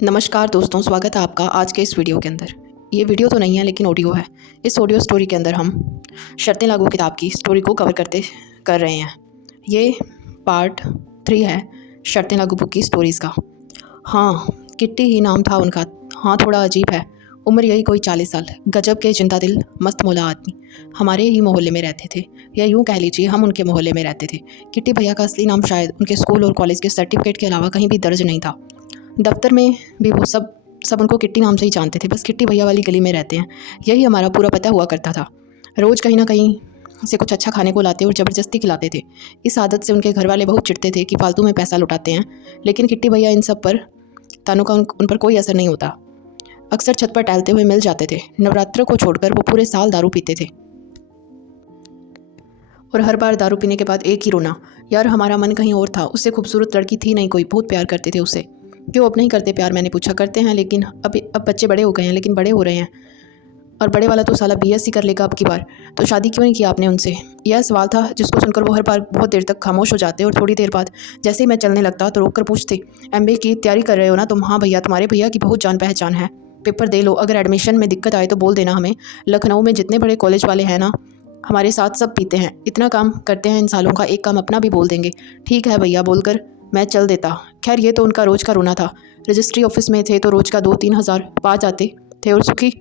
नमस्कार दोस्तों, स्वागत है आपका आज के इस वीडियो के अंदर। ये वीडियो तो नहीं है लेकिन ऑडियो है। इस ऑडियो स्टोरी के अंदर हम शर्तें लागू किताब की स्टोरी को कवर कर रहे हैं। ये पार्ट 3 है शर्तें लागू बुक की स्टोरीज़ का। हाँ, किट्टी ही नाम था उनका। हाँ, थोड़ा अजीब है। उम्र यही कोई 40 साल। गजब के जिंदा दिल मस्त मौला आदमी। हमारे ही मोहल्ले में रहते थे, या यूँ कह लीजिए हम उनके मोहल्ले में रहते थे। किट्टी भैया का असली नाम शायद उनके स्कूल और कॉलेज के सर्टिफिकेट के अलावा कहीं भी दर्ज नहीं था। दफ्तर में भी वो सब उनको किट्टी नाम से ही जानते थे। बस किट्टी भैया वाली गली में रहते हैं, यही हमारा पूरा पता हुआ करता था। रोज़ कहीं ना कहीं से कुछ अच्छा खाने को लाते और ज़बरदस्ती खिलाते थे। इस आदत से उनके घर वाले बहुत चिढ़ते थे कि फालतू में पैसा लुटाते हैं, लेकिन किट्टी भैया इन सब पर तानों का उन पर कोई असर नहीं होता। अक्सर छत पर टहलते हुए मिल जाते थे। नवरात्र को छोड़कर वो पूरे साल दारू पीते थे, और हर बार दारू पीने के बाद एक ही रोना, यार हमारा मन कहीं और था। उससे खूबसूरत लड़की थी नहीं कोई, बहुत प्यार करते थे उससे। क्यों अब नहीं करते प्यार? मैंने पूछा। करते हैं, लेकिन अब बच्चे बड़े हो गए हैं, लेकिन बड़े हो रहे हैं, और बड़े वाला तो साला BSc कर लेगा अब की बार। तो शादी क्यों नहीं किया आपने उनसे? यह सवाल था जिसको सुनकर वो हर बार बहुत देर तक खामोश हो जाते, और थोड़ी देर बाद जैसे ही मैं चलने लगता तो रोक कर पूछते, MBA की तैयारी कर रहे हो ना तुम? हाँ भैया, तुम्हारे भैया की बहुत जान पहचान है, पेपर दे लो। अगर एडमिशन में दिक्कत आए तो बोल देना हमें। लखनऊ में जितने बड़े कॉलेज वाले हैं ना, हमारे साथ सब पीते हैं। इतना काम करते हैं इन सालों का, एक काम अपना भी बोल देंगे। ठीक है भैया बोलकर मैं चल देता। खैर ये तो उनका रोज़ का रोना था। रजिस्ट्री ऑफिस में थे तो रोज़ का 2-3 हज़ार पा जाते थे, और सुखी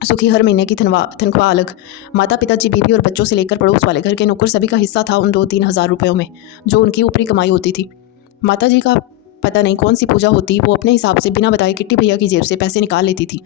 सुखी हर महीने की तनख्वाह अलग। माता पिताजी, बीवी और बच्चों से लेकर पड़ोस वाले घर के नौकर सभी का हिस्सा था उन 2-3 हज़ार रुपयों में, जो उनकी ऊपरी कमाई होती थी। माता जी का पता नहीं कौन सी पूजा होती, वो अपने हिसाब से बिना बताए किट्टी भैया की जेब से पैसे निकाल लेती थी।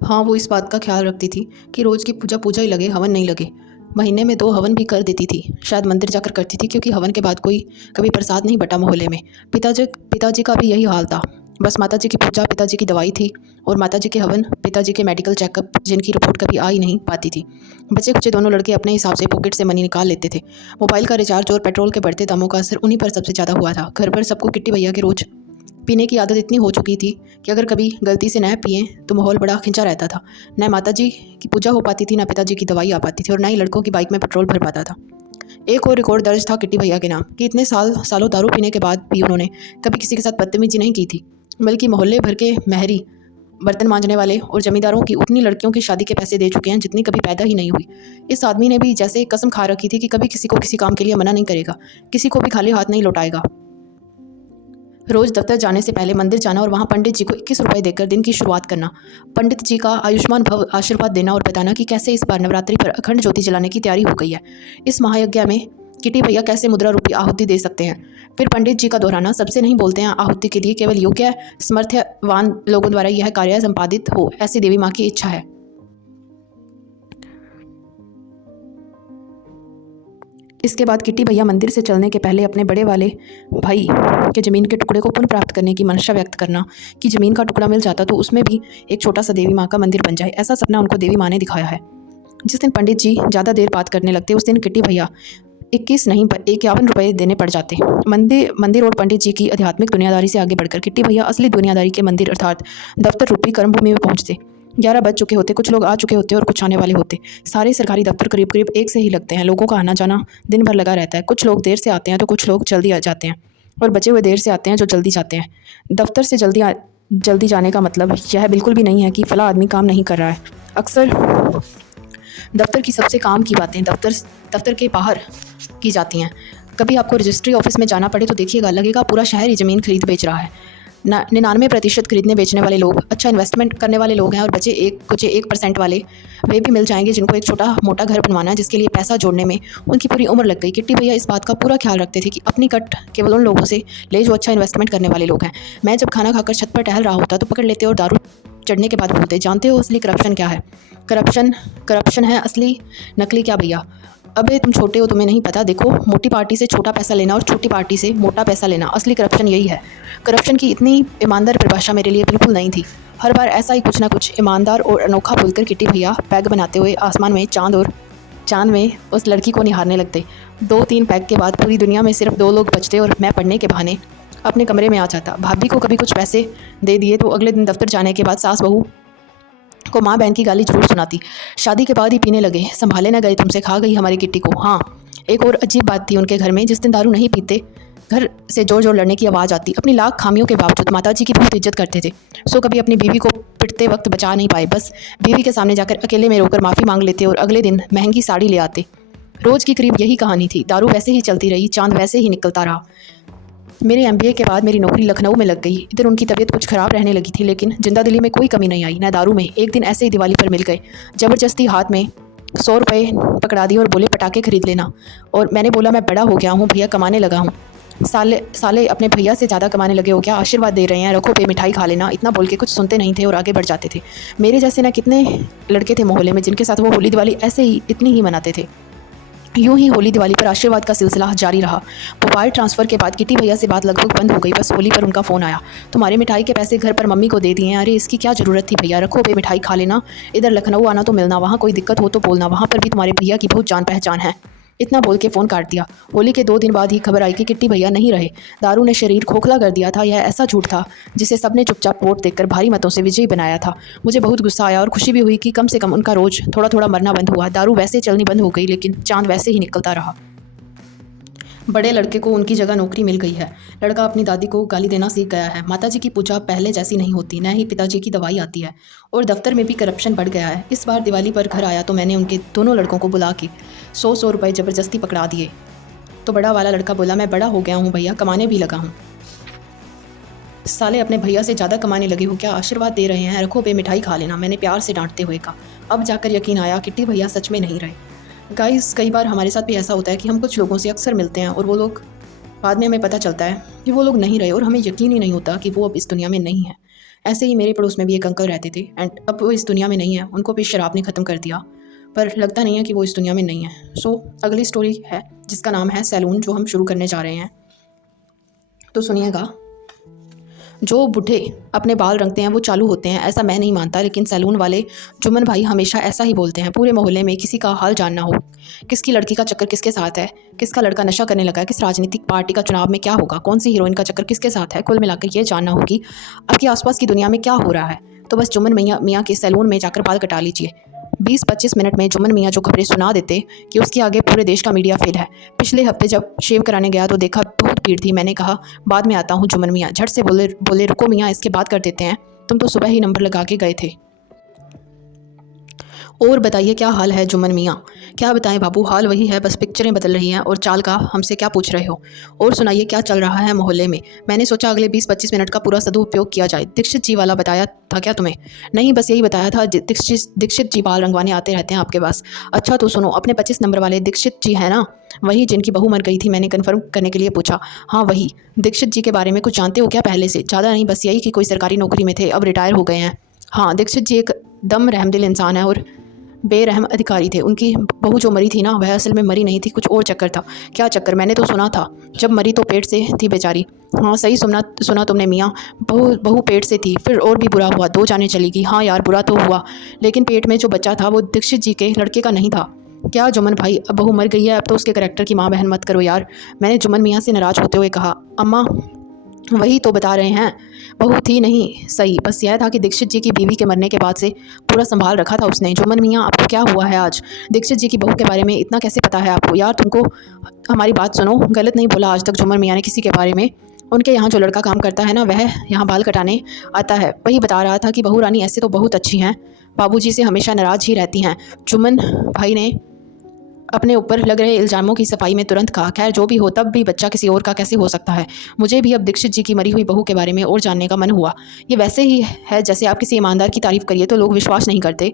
हाँ, वो इस बात का ख्याल रखती थी कि रोज़ की पूजा पूजा ही लगे, हवन नहीं लगे। महीने में 2 हवन भी कर देती थी। शायद मंदिर जाकर करती थी, क्योंकि हवन के बाद कोई कभी प्रसाद नहीं बटा मोहल्ले में। पिताजी का भी यही हाल था। बस माताजी की पूजा पिताजी की दवाई थी, और माताजी के हवन पिताजी के मेडिकल चेकअप, जिनकी रिपोर्ट कभी आ ही नहीं पाती थी। बच्चे कुचे दोनों लड़के अपने हिसाब से पॉकेट से मनी निकाल लेते थे। मोबाइल का रिचार्ज और पेट्रोल के बढ़ते दामों का असर उन्हीं पर सबसे ज़्यादा हुआ था। घर पर सबको किट्टी भैया के रोज़ पीने की आदत इतनी हो चुकी थी कि अगर कभी गलती से न पिए तो माहौल बड़ा खिंचा रहता था। न माताजी की पूजा हो पाती थी, न पिताजी की दवाई आ पाती थी, और न ही लड़कों की बाइक में पेट्रोल भर पाता था। एक और रिकॉर्ड दर्ज था किट्टी भैया के नाम कि इतने सालों दारू पीने के बाद भी उन्होंने कभी किसी के साथ बदतमीजी नहीं की थी, बल्कि मोहल्ले भर के महरी, बर्तन मांजने वाले और जमींदारों की उतनी लड़कियों की शादी के पैसे दे चुके हैं जितनी कभी पैदा ही नहीं हुई। इस आदमी ने भी जैसे कसम खा रखी थी कि कभी किसी को किसी काम के लिए मना नहीं करेगा, किसी को भी खाली हाथ नहीं लौटाएगा। रोज़ दफ्तर जाने से पहले मंदिर जाना और वहाँ पंडित जी को 21 रुपये देकर दिन की शुरुआत करना। पंडित जी का आयुष्मान भव आशीर्वाद देना और बताना कि कैसे इस बार नवरात्रि पर अखंड ज्योति जलाने की तैयारी हो गई है। इस महायज्ञ में किटी भैया कैसे मुद्रा रूपी आहुति दे सकते हैं। फिर पंडित जी का दोहराना, सबसे नहीं बोलते हैं आहुति के लिए, केवल योग्य समर्थवान लोगों द्वारा यह कार्य संपादित हो, ऐसी देवी माँ की इच्छा है। इसके बाद किट्टी भैया मंदिर से चलने के पहले अपने बड़े वाले भाई के ज़मीन के टुकड़े को पुनः प्राप्त करने की मंशा व्यक्त करना कि ज़मीन का टुकड़ा मिल जाता तो उसमें भी एक छोटा सा देवी माँ का मंदिर बन जाए। ऐसा सपना उनको देवी माँ ने दिखाया है। जिस दिन पंडित जी ज़्यादा देर बात करने लगते, उस दिन किट्टी भैया 21 नहीं 51 रुपये देने पड़ जाते। मंदिर और पंडित जी की आध्यात्मिक दुनियादारी से आगे बढ़कर किट्टी भैया असली दुनियादारी के मंदिर अर्थात दफ्तर रूपी कर्मभूमि में पहुँचते। 11 बज चुके होते, कुछ लोग आ चुके होते और कुछ आने वाले होते। सारे सरकारी दफ्तर करीब करीब एक से ही लगते हैं। लोगों का आना जाना दिन भर लगा रहता है। कुछ लोग देर से आते हैं तो कुछ लोग जल्दी आ जाते हैं, और बचे हुए देर से आते हैं जो जल्दी जाते हैं। दफ्तर से जल्दी जाने का मतलब यह बिल्कुल भी नहीं है कि फला आदमी काम नहीं कर रहा है। अक्सर दफ्तर की सबसे काम की बातें दफ्तर के बाहर की जाती हैं। कभी आपको रजिस्ट्री ऑफिस में जाना पड़े तो देखिएगा, लगेगा पूरा शहर ही ज़मीन खरीद बेच रहा है। 99% खरीदने बेचने वाले लोग अच्छा इन्वेस्टमेंट करने वाले लोग हैं, और बचे 1% वाले वे भी मिल जाएंगे जिनको एक छोटा मोटा घर बनवाना है, जिसके लिए पैसा जोड़ने में उनकी पूरी उम्र लग गई। किट्टी भैया इस बात का पूरा ख्याल रखते थे कि अपनी कट केवल उन लोगों से ले जो अच्छा इन्वेस्टमेंट करने वाले लोग हैं। मैं जब खाना खाकर छत पर टहल रहा होता तो पकड़ लेते और दारू चढ़ने के बाद बोलते, जानते हो असली करप्शन क्या है? करप्शन है असली, नकली क्या भैया? अबे तुम छोटे हो, तुम्हें नहीं पता। देखो, मोटी पार्टी से छोटा पैसा लेना और छोटी पार्टी से मोटा पैसा लेना, असली करप्शन यही है। करप्शन की इतनी ईमानदार परिभाषा मेरे लिए बिल्कुल नहीं थी। हर बार ऐसा ही कुछ ना कुछ ईमानदार और अनोखा बोलकर किट्टी भैया पैग बनाते हुए आसमान में चांद में उस लड़की को निहारने लगते। 2-3 पैग के बाद पूरी दुनिया में सिर्फ 2 लोग बचते, और मैं पढ़ने के बहाने अपने कमरे में आ जाता। भाभी को कभी कुछ पैसे दे दिए तो अगले दिन दफ्तर जाने के बाद सास बहू को माँ बहन की गाली जरूर सुनाती। शादी के बाद ही पीने लगे, संभाले न गए तुमसे, खा गई हमारी किट्टी को। हाँ, एक और अजीब बात थी उनके घर में, जिस दिन दारू नहीं पीते घर से जोर जोर लड़ने की आवाज़ आती। अपनी लाख खामियों के बावजूद माताजी की बहुत इज्जत करते थे। सो कभी अपनी बीवी को पिटते वक्त बचा नहीं पाए, बस बीवी के सामने जाकर अकेले में रोकर माफ़ी मांग लेते और अगले दिन महंगी साड़ी ले आते। रोज़ की करीब यही कहानी थी। दारू वैसे ही चलती रही, चांद वैसे ही निकलता रहा। मेरे एमबीए के बाद मेरी नौकरी लखनऊ में लग गई। इधर उनकी तबीयत कुछ ख़राब रहने लगी थी, लेकिन जिंदा दिली में कोई कमी नहीं आई, न दारू में। एक दिन ऐसे ही दिवाली पर मिल गए, ज़बरदस्ती हाथ में 100 रुपये पकड़ा दिए और बोले पटाखे खरीद लेना। और मैंने बोला मैं बड़ा हो गया हूँ भैया, कमाने लगा हूँ। साले साले अपने भैया से ज़्यादा कमाने लगे हो क्या? आशीर्वाद दे रहे हैं, रखो पे मिठाई खा लेना। इतना बोल के कुछ सुनते नहीं थे और आगे बढ़ जाते थे। मेरे जैसे ना कितने लड़के थे मोहल्ले में जिनके साथ वो होली दिवाली ऐसे ही इतनी ही मनाते थे। यूं ही होली दिवाली पर आशीर्वाद का सिलसिला जारी रहा। मोबाइल ट्रांसफ़र के बाद किटी भैया से बात लगभग बंद हो गई। बस होली पर उनका फ़ोन आया, तुम्हारे मिठाई के पैसे घर पर मम्मी को दे दिए हैं। अरे इसकी क्या ज़रूरत थी भैया, रखो बे मिठाई खा लेना। इधर लखनऊ आना तो मिलना, वहाँ कोई दिक्कत हो तो बोलना, वहाँ पर भी तुम्हारे भैया की बहुत जान पहचान है। इतना बोल के फ़ोन काट दिया। होली के 2 दिन बाद ही खबर आई कि किट्टी भैया नहीं रहे। दारू ने शरीर खोखला कर दिया था। यह ऐसा झूठ था जिसे सबने चुपचाप वोट देकर भारी मतों से विजयी बनाया था। मुझे बहुत गुस्सा आया और खुशी भी हुई कि कम से कम उनका रोज़ थोड़ा थोड़ा मरना बंद हुआ। दारू वैसे चलनी बंद हो गई, लेकिन चांद वैसे ही निकलता रहा। बड़े लड़के को उनकी जगह नौकरी मिल गई है। लड़का अपनी दादी को गाली देना सीख गया है। माताजी की पूजा पहले जैसी नहीं होती, न ही पिताजी की दवाई आती है। और दफ्तर में भी करप्शन बढ़ गया है। इस बार दिवाली पर घर आया तो मैंने उनके दोनों लड़कों को बुला के 100 रुपये ज़बरदस्ती पकड़ा दिए। तो बड़ा वाला लड़का बोला मैं बड़ा हो गया हूँ भैया, कमाने भी लगा हूँ। साले अपने भैया से ज़्यादा कमाने लगे हो क्या? आशीर्वाद दे रहे हैं, रखो बे मिठाई खा लेना, मैंने प्यार से डांटते हुए कहा। अब जाकर यकीन आया किट्टी भैया सच में नहीं रहे। गाइस, कई बार हमारे साथ भी ऐसा होता है कि हम कुछ लोगों से अक्सर मिलते हैं और वो लोग बाद में हमें पता चलता है कि वो लोग नहीं रहे और हमें यकीन ही नहीं होता कि वो अब इस दुनिया में नहीं है। ऐसे ही मेरे पड़ोस में भी एक अंकल रहते थे एंड अब वो इस दुनिया में नहीं है। उनको भी शराब ने ख़त्म कर दिया, पर लगता नहीं है कि वो इस दुनिया में नहीं है। सो अगली स्टोरी है जिसका नाम है सैलून, जो हम शुरू करने जा रहे हैं। तो सुनिएगा। जो बूढ़े अपने बाल रंगते हैं वो चालू होते हैं, ऐसा मैं नहीं मानता, लेकिन सैलून वाले जुम्मन भाई हमेशा ऐसा ही बोलते हैं। पूरे मोहल्ले में किसी का हाल जानना हो, किसकी लड़की का चक्कर किसके साथ है, किसका लड़का नशा करने लगा है, किस राजनीतिक पार्टी का चुनाव में क्या होगा, कौन सी हीरोइन का चक्कर किसके साथ है, कुल मिलाकर ये जानना हो कि आपके आसपास की दुनिया में क्या हो रहा है, तो बस जुम्मन मियाँ के सैलून में जाकर बाल कटा लीजिए। 20-25 मिनट में जुम्मन मियाँ जो खबरें सुना देते कि उसके आगे पूरे देश का मीडिया फेल है। पिछले हफ्ते जब शेव कराने गया तो देखा बहुत भीड़ थी। मैंने कहा बाद में आता हूँ। जुम्मन मियाँ झट से बोले रुको मियाँ, इसके बाद कर देते हैं, तुम तो सुबह ही नंबर लगा के गए थे। और बताइए क्या हाल है जुम्मन मियाँ? क्या बताएं बाबू, हाल वही है, बस पिक्चरें बदल रही हैं और चाल का हमसे क्या पूछ रहे हो। और सुनाइए क्या चल रहा है मोहल्ले में। मैंने सोचा अगले 20-25 मिनट का पूरा सदुपयोग किया जाए। दीक्षित जी वाला बताया था क्या तुम्हें? नहीं, बस यही बताया था, दीक्षित जी बाल रंगवाने आते रहते हैं आपके पास। अच्छा तो सुनो, अपने 25 नंबर वाले दीक्षित जी हैं ना, वही जिनकी बहू मर गई थी? मैंने कन्फर्म करने के लिए पूछा। हाँ वही। दीक्षित जी के बारे में कुछ जानते हो क्या पहले से? ज़्यादा नहीं, बस यही कि कोई सरकारी नौकरी में थे, अब रिटायर हो गए हैं। हाँ, दीक्षित जी एक दम रहमदिल इंसान है और बेरहम अधिकारी थे। उनकी बहू जो मरी थी ना, वह असल में मरी नहीं थी, कुछ और चक्कर था। क्या चक्कर? मैंने तो सुना था जब मरी तो पेट से थी बेचारी। हाँ सही सुना तुमने मियाँ, बहू पेट से थी, फिर और भी बुरा हुआ, 2 जाने चली गई। हाँ यार बुरा तो हुआ, लेकिन पेट में जो बच्चा था वो दीक्षित जी के लड़के का नहीं था। क्या जुम्मन भाई, अब बहू मर गई है, अब तो उसके करैक्टर की माँ बहन मत करो यार। मैंने जुम्मन मियाँ से नाराज़ होते हुए कहा। अम्मा वही तो बता रहे हैं, बहू थी नहीं सही, बस यह था कि दीक्षित जी की बीवी के मरने के बाद से पूरा संभाल रखा था उसने। जुम्मन मियाँ आपको क्या हुआ है आज? दीक्षित जी की बहू के बारे में इतना कैसे पता है आपको? यार तुमको हमारी बात सुनो, गलत नहीं बोला आज तक जुम्मन मियाँ ने किसी के बारे में। उनके यहाँ जो लड़का काम करता है ना, वह यहाँ बाल कटाने आता है, वही बता रहा था कि बहू रानी ऐसे तो बहुत अच्छी हैं, बाबूजी से हमेशा नाराज़ ही रहती हैं। जुम्मन भाई ने अपने ऊपर लग रहे इल्ज़ामों की सफाई में तुरंत कहा, खैर जो भी हो, तब भी बच्चा किसी और का कैसे हो सकता है? मुझे भी अब दीक्षित जी की मरी हुई बहू के बारे में और जानने का मन हुआ। ये वैसे ही है जैसे आप किसी ईमानदार की तारीफ़ करिए तो लोग विश्वास नहीं करते,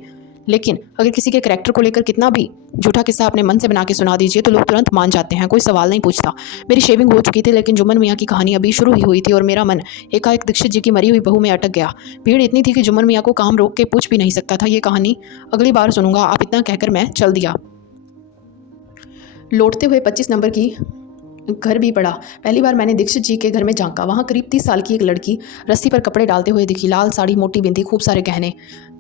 लेकिन अगर किसी के करैक्टर को लेकर कितना भी झूठा किस्सा अपने मन से बना के सुना दीजिए तो लोग तुरंत मान जाते हैं, कोई सवाल नहीं पूछता। मेरी शेविंग हो चुकी थी, लेकिन जुम्मन मियाँ की कहानी अभी शुरू ही हुई थी और मेरा मन एकाएक दीक्षित जी की मरी हुई बहू में अटक गया। भीड़ इतनी थी कि जुम्मन मियाँ को काम रोक के पूछ भी नहीं सकता था। ये कहानी अगली बार सुनूंगा, आप इतना कहकर मैं चल दिया। लौटते हुए 25 नंबर की घर भी पड़ा। पहली बार मैंने दीक्षित जी के घर में झांका। वहाँ करीब 30 साल की एक लड़की रस्सी पर कपड़े डालते हुए दिखी, लाल साड़ी, मोटी बिंदी, खूब सारे गहने।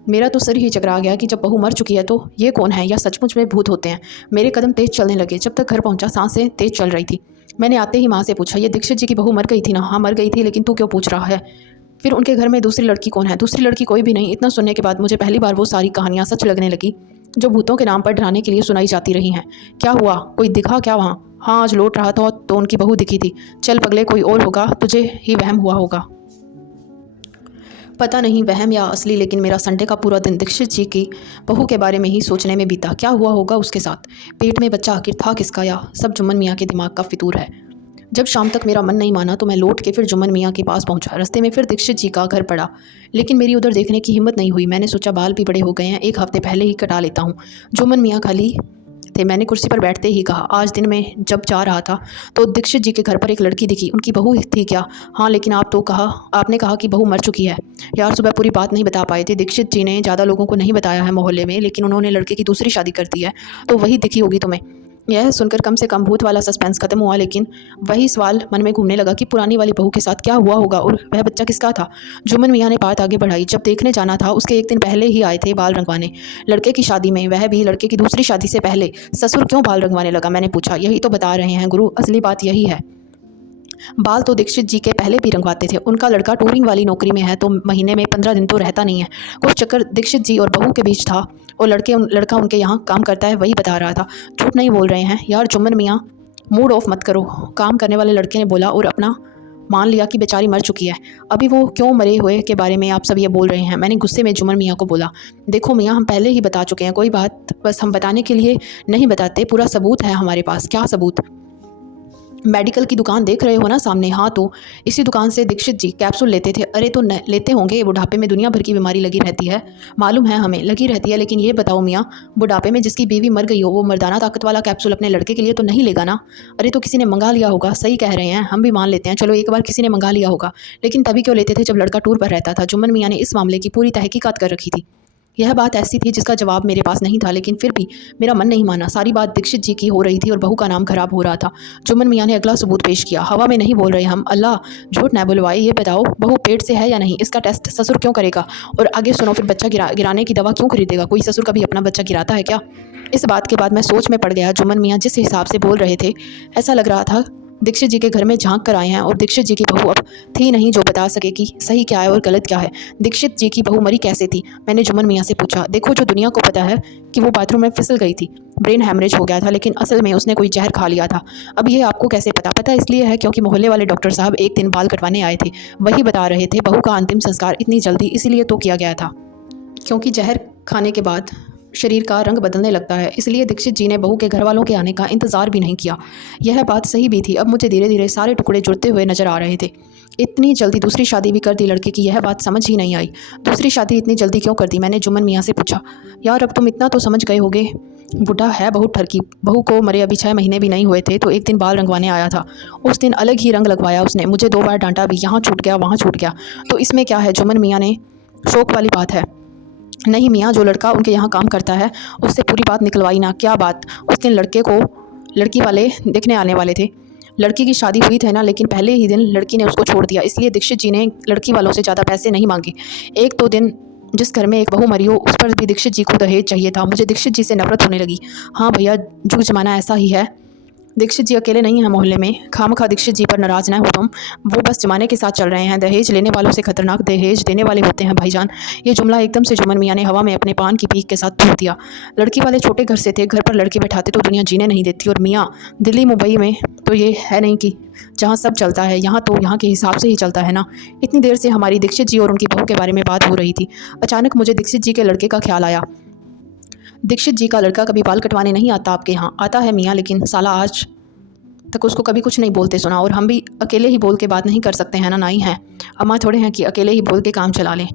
मेरा तो सिर ही चकरा गया कि जब बहू मर चुकी है तो ये कौन है, या सचमुच में भूत होते हैं। मेरे कदम तेज चलने लगे। जब तक घर पहुँचा सांसें तेज चल रही थी। मैंने आते ही माँ से पूछा, ये दीक्षित जी की बहू मर गई थी ना? हाँ मर गई थी, लेकिन तू क्यों पूछ रहा है? फिर उनके घर में दूसरी लड़की कौन है? दूसरी लड़की कोई भी नहीं। इतना सुनने के बाद मुझे पहली बार वो सारी कहानियाँ सच लगने लगी। जो भूतों के नाम पर डराने के लिए सुनाई जाती रही हैं। क्या हुआ, कोई दिखा क्या वहाँ? हाँ, आज लौट रहा था तो उनकी बहू दिखी थी। चल पगले, कोई और होगा, तुझे ही वहम हुआ होगा। पता नहीं वहम या असली, लेकिन मेरा संडे का पूरा दिन दीक्षित जी की बहू के बारे में ही सोचने में बीता। क्या हुआ होगा उसके साथ? पेट में बच्चा आखिर था किसका, या सब जुम्मन मियाँ के दिमाग का फितूर है? जब शाम तक मेरा मन नहीं माना तो मैं लौट के फिर जुम्मन मियाँ के पास पहुंचा। रास्ते में फिर दीक्षित जी का घर पड़ा, लेकिन मेरी उधर देखने की हिम्मत नहीं हुई। मैंने सोचा बाल भी बड़े हो गए हैं, एक हफ्ते पहले ही कटा लेता हूँ। जुम्मन मियाँ खाली थे। मैंने कुर्सी पर बैठते ही कहा, आज दिन में जब जा रहा था तो दीक्षित जी के घर पर एक लड़की दिखी। उनकी बहू थी क्या? हाँ, लेकिन आपने कहा कि बहू मर चुकी है। यार, सुबह पूरी बात नहीं बता पाए थे। दीक्षित जी ने ज़्यादा लोगों को नहीं बताया है मोहल्ले में, लेकिन उन्होंने लड़के की दूसरी शादी कर दी है, तो वही दिखी होगी तुम्हें। यह सुनकर कम से कम भूत वाला सस्पेंस खत्म हुआ, लेकिन वही सवाल मन में घूमने लगा कि पुरानी वाली बहू के साथ क्या हुआ होगा और वह बच्चा किसका था। जुम्मन मियाँ ने बात आगे बढ़ाई। जब देखने जाना था उसके एक दिन पहले ही आए थे बाल रंगवाने, लड़के की शादी में, वह भी लड़के की दूसरी शादी से पहले। ससुर क्यों बाल रंगवाने लगा? मैंने पूछा। यही तो बता रहे हैं गुरु, असली बात यही है। बाल तो दीक्षित जी के पहले भी रंगवाते थे। उनका लड़का टूरिंग वाली नौकरी में है, तो महीने में 15 दिन तो रहता नहीं है। कुछ चक्कर दीक्षित जी और बहू के बीच था, और लड़का उनके यहाँ काम करता है, वही बता रहा था। झूठ नहीं बोल रहे हैं यार जुम्मन मियाँ, मूड ऑफ मत करो। काम करने वाले लड़के ने बोला और अपना मान लिया कि बेचारी मर चुकी है। अभी वो क्यों मरे हुए के बारे में आप सब ये बोल रहे हैं? मैंने गुस्से में जुम्मन मियाँ को बोला। देखो मियाँ, हम पहले ही बता चुके हैं, कोई बात बस हम बताने के लिए नहीं बताते, पूरा सबूत है हमारे पास। क्या सबूत? मेडिकल की दुकान देख रहे हो ना सामने? हाँ, तो इसी दुकान से दीक्षित जी कैप्सूल लेते थे। अरे तो लेते होंगे, बुढ़ापे में दुनिया भर की बीमारी लगी रहती है, मालूम है हमें, लगी रहती है। लेकिन ये बताओ मियाँ, बुढ़ापे में जिसकी बीवी मर गई हो, वो मर्दाना ताकत वाला कैप्सूल अपने लड़के के लिए तो नहीं लेगा ना? अरे तो किसी ने मंगा लिया होगा। सही कह रहे हैं, हम भी मान लेते हैं, चलो एक बार किसी ने मंगा लिया होगा, लेकिन तभी क्यों लेते थे जब लड़का टूर पर रहता था? जुम्मन मियाँ ने इस मामले की पूरी तहकीकात कर रखी थी। यह बात ऐसी थी जिसका जवाब मेरे पास नहीं था, लेकिन फिर भी मेरा मन नहीं माना। सारी बात दीक्षित जी की हो रही थी और बहू का नाम खराब हो रहा था। जुम्मन मियाँ ने अगला सबूत पेश किया। हवा में नहीं बोल रहे हम, अल्लाह झूठ न बुलवाए। ये बताओ बहू पेट से है या नहीं, इसका टेस्ट ससुर क्यों करेगा? और आगे सुनो, फिर बच्चा गिराने की दवा क्यों खरीदेगा? कोई ससुर कभी अपना बच्चा गिराता है क्या? इस बात के बाद मैं सोच में पड़ गया। जुम्मन मियाँ जिस हिसाब से बोल रहे थे, ऐसा लग रहा था दीक्षित जी के घर में झांक कर आए हैं, और दीक्षित जी की बहू अब थी नहीं जो बता सके कि सही क्या है और गलत क्या है। दीक्षित जी की बहू मरी कैसे थी? मैंने जुम्मन मियाँ से पूछा। देखो, जो दुनिया को पता है कि वो बाथरूम में फिसल गई थी, ब्रेन हैमरेज हो गया था, लेकिन असल में उसने कोई जहर खा लिया था। अब ये आपको कैसे पता? पता इसलिए है क्योंकि मोहल्ले वाले डॉक्टर साहब एक दिन बाल कटवाने आए थे, वही बता रहे थे बहू का अंतिम संस्कार इतनी जल्दी इसलिए तो किया गया था क्योंकि जहर खाने के बाद शरीर का रंग बदलने लगता है, इसलिए दीक्षित जी ने बहू के घर वालों के आने का इंतज़ार भी नहीं किया। यह बात सही भी थी। अब मुझे धीरे धीरे सारे टुकड़े जुड़ते हुए नजर आ रहे थे। इतनी जल्दी दूसरी शादी भी कर दी लड़के की, यह बात समझ ही नहीं आई। दूसरी शादी इतनी जल्दी क्यों कर दी? मैंने जुम्मन मियाँ से पूछा। यार, अब तुम इतना तो समझ गए होगे, बूढ़ा है बहुत ठरकी। बहू को मरे अभी 6 महीने भी नहीं हुए थे, तो एक दिन बाल रंगवाने आया था। उस दिन अलग ही रंग लगवाया उसने, मुझे 2 बार डांटा भी, यहाँ छूट गया वहाँ छूट गया। तो इसमें क्या है? जुम्मन मियाँ ने शौक वाली बात है। नहीं मियाँ, जो लड़का उनके यहाँ काम करता है उससे पूरी बात निकलवाई ना। क्या बात? उस दिन लड़के को लड़की वाले देखने आने वाले थे। लड़की की शादी हुई थी ना, लेकिन पहले ही दिन लड़की ने उसको छोड़ दिया, इसलिए दीक्षित जी ने लड़की वालों से ज़्यादा पैसे नहीं मांगे। एक दो दिन जिस घर में एक बहू मरी हो, उस पर भी दीक्षित जी को दहेज चाहिए था। मुझे दीक्षित जी से नफरत होने लगी। हाँ भैया, जुग जमाना ऐसा ही है। दीक्षित जी अकेले नहीं हैं मोहल्ले में, खामखा दीक्षित जी पर नाराज़ ना हो तुम, वो बस जमाने के साथ चल रहे हैं। दहेज लेने वालों से खतरनाक दहेज देने वाले होते हैं भाईजान। ये जुमला एकदम से जुम्मन मियाँ ने हवा में अपने पान की पीक के साथ थूक दिया। लड़की वाले छोटे घर से थे, घर पर लड़के बैठाते तो दुनिया जीने नहीं देती। और मियाँ, दिल्ली मुंबई में तो ये है नहीं कि जहाँ सब चलता है, यहाँ तो यहाँ के हिसाब से ही चलता है ना। इतनी देर से हमारी दीक्षित जी और उनकी बहू के बारे में बात हो रही थी। अचानक मुझे दीक्षित जी के लड़के का ख्याल आया। दीक्षित जी का लड़का कभी बाल कटवाने नहीं आता आपके यहाँ? आता है मियाँ, लेकिन साला आज तक उसको कभी कुछ नहीं बोलते सुना। और हम भी अकेले ही बोल के बात नहीं कर सकते हैं ना, नहीं है अम्मा थोड़े हैं कि अकेले ही बोल के काम चला लें।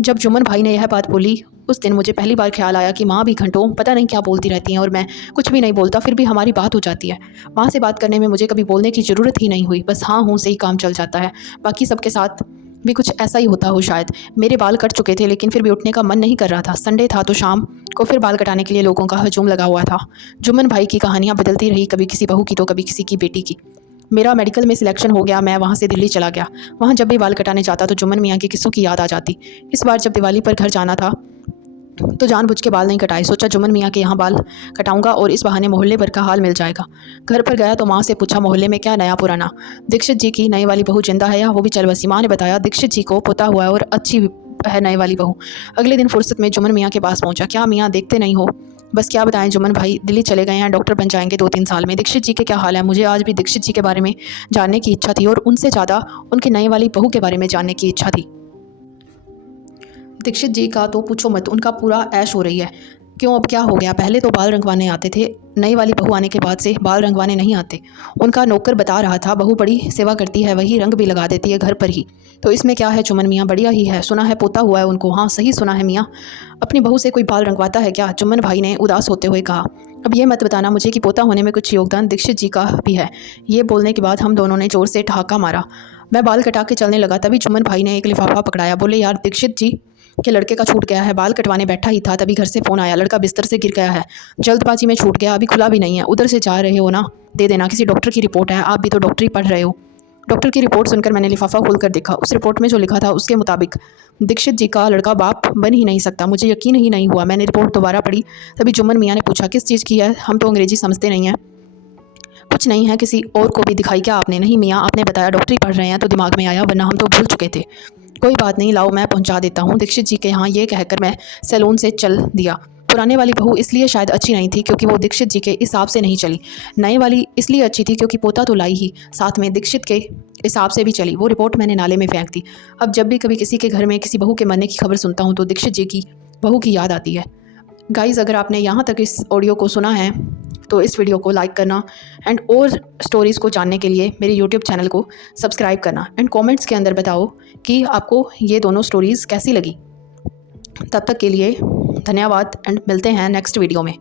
जब जुम्मन भाई ने यह बात बोली, उस दिन मुझे पहली बार ख्याल आया कि माँ भी घंटों पता नहीं क्या बोलती रहती हैं, और मैं कुछ भी नहीं बोलता, फिर भी हमारी बात हो जाती है। माँ से बात करने में मुझे कभी बोलने की ज़रूरत ही नहीं हुई, बस हाँ हूँ से ही काम चल जाता है। बाकी सबके साथ भी कुछ ऐसा ही होता हो शायद। मेरे बाल कट चुके थे, लेकिन फिर भी उठने का मन नहीं कर रहा था। संडे था तो शाम को फिर बाल कटाने के लिए लोगों का हजूम लगा हुआ था। जुम्मन भाई की कहानियाँ बदलती रही, कभी किसी बहू की तो कभी किसी की बेटी की। मेरा मेडिकल में सिलेक्शन हो गया, मैं वहाँ से दिल्ली चला गया। वहाँ जब भी बाल कटाने जाता तो जुम्मन मियाँ के किस्सों की याद आ जाती। इस बार जब दिवाली पर घर जाना था तो जानबूझ के बाल नहीं कटाए, सोचा जुम्मन मियाँ के यहाँ बाल कटाऊंगा और इस बहाने मोहल्ले भर का हाल मिल जाएगा। घर पर गया तो माँ से पूछा मोहल्ले में क्या नया पुराना। दीक्षित जी की नई वाली बहू जिंदा है या वो भी चल बसी? माँ ने बताया दीक्षित जी को पोता हुआ है और है नए वाली बहू। अगले दिन फुर्सत में जुम्मन मियाँ के पास पहुंचा। क्या मियाँ देखते नहीं हो? बस क्या बताएं जुम्मन भाई, दिल्ली चले गए हैं, डॉक्टर बन जाएंगे 2-3 साल में। दीक्षित जी के क्या हाल है? मुझे आज भी दीक्षित जी के बारे में जानने की इच्छा थी और उनसे ज़्यादा उनकी नई वाली बहू के बारे में जानने की इच्छा थी। दीक्षित जी का तो पूछो मत, उनका पूरा ऐश हो रही है। क्यों, अब क्या हो गया? पहले तो बाल रंगवाने आते थे, नई वाली बहू आने के बाद से बाल रंगवाने नहीं आते। उनका नौकर बता रहा था बहू बड़ी सेवा करती है, वही रंग भी लगा देती है घर पर ही। तो इसमें क्या है जुम्मन मियाँ, बढ़िया ही है। सुना है पोता हुआ है उनको। हाँ सही सुना है मियाँ। अपनी बहू से कोई बाल रंगवाता है क्या? जुम्मन भाई ने उदास होते हुए कहा। अब ये मत बताना मुझे कि पोता होने में कुछ योगदान दीक्षित जी का भी है। ये बोलने के बाद हम दोनों ने जोर से ठहाका मारा। मैं बाल कटा के चलने लगा, तभी जुम्मन भाई ने एक लिफाफा पकड़ाया। बोले यार, दीक्षित जी के लड़के का छूट गया है। बाल कटवाने बैठा ही था तभी घर से फ़ोन आया, लड़का बिस्तर से गिर गया है, जल्दबाजी में छूट गया, अभी खुला भी नहीं है। उधर से जा रहे हो ना, दे देना, किसी डॉक्टर की रिपोर्ट है, आप भी तो डॉक्टरी पढ़ रहे हो। डॉक्टर की रिपोर्ट सुनकर मैंने लिफाफा खोलकर देखा। उस रिपोर्ट में जो लिखा था उसके मुताबिक दीक्षित जी का लड़का बाप बन ही नहीं सकता। मुझे यकीन ही नहीं हुआ। मैंने रिपोर्ट दोबारा पढ़ी, तभी जुम्मन मियाँ ने पूछा किस चीज़ की है? हम तो अंग्रेजी समझते नहीं हैं। कुछ नहीं है, किसी और को भी दिखाई क्या आपने? नहीं मियाँ, आपने बताया डॉक्टरी पढ़ रहे हैं तो दिमाग में आया, वरना हम तो भूल चुके थे। कोई बात नहीं, लाओ मैं पहुंचा देता हूँ दीक्षित जी के यहाँ। ये कहकर मैं सैलून से चल दिया। पुराने वाली बहू इसलिए शायद अच्छी नहीं थी क्योंकि वो दीक्षित जी के हिसाब से नहीं चली। नई वाली इसलिए अच्छी थी क्योंकि पोता तो लाई ही, साथ में दीक्षित के हिसाब से भी चली। वो रिपोर्ट मैंने नाले में फेंक दी। अब जब भी कभी किसी के घर में किसी बहू के मरने की खबर सुनता हूँ तो दीक्षित जी की बहू की याद आती है। गाइज़, अगर आपने यहाँ तक इस ऑडियो को सुना है तो इस वीडियो को लाइक करना एंड और स्टोरीज़ को जानने के लिए मेरे यूट्यूब चैनल को सब्सक्राइब करना एंड कमेंट्स के अंदर बताओ कि आपको ये दोनों स्टोरीज़ कैसी लगी। तब तक के लिए धन्यवाद एंड मिलते हैं नेक्स्ट वीडियो में।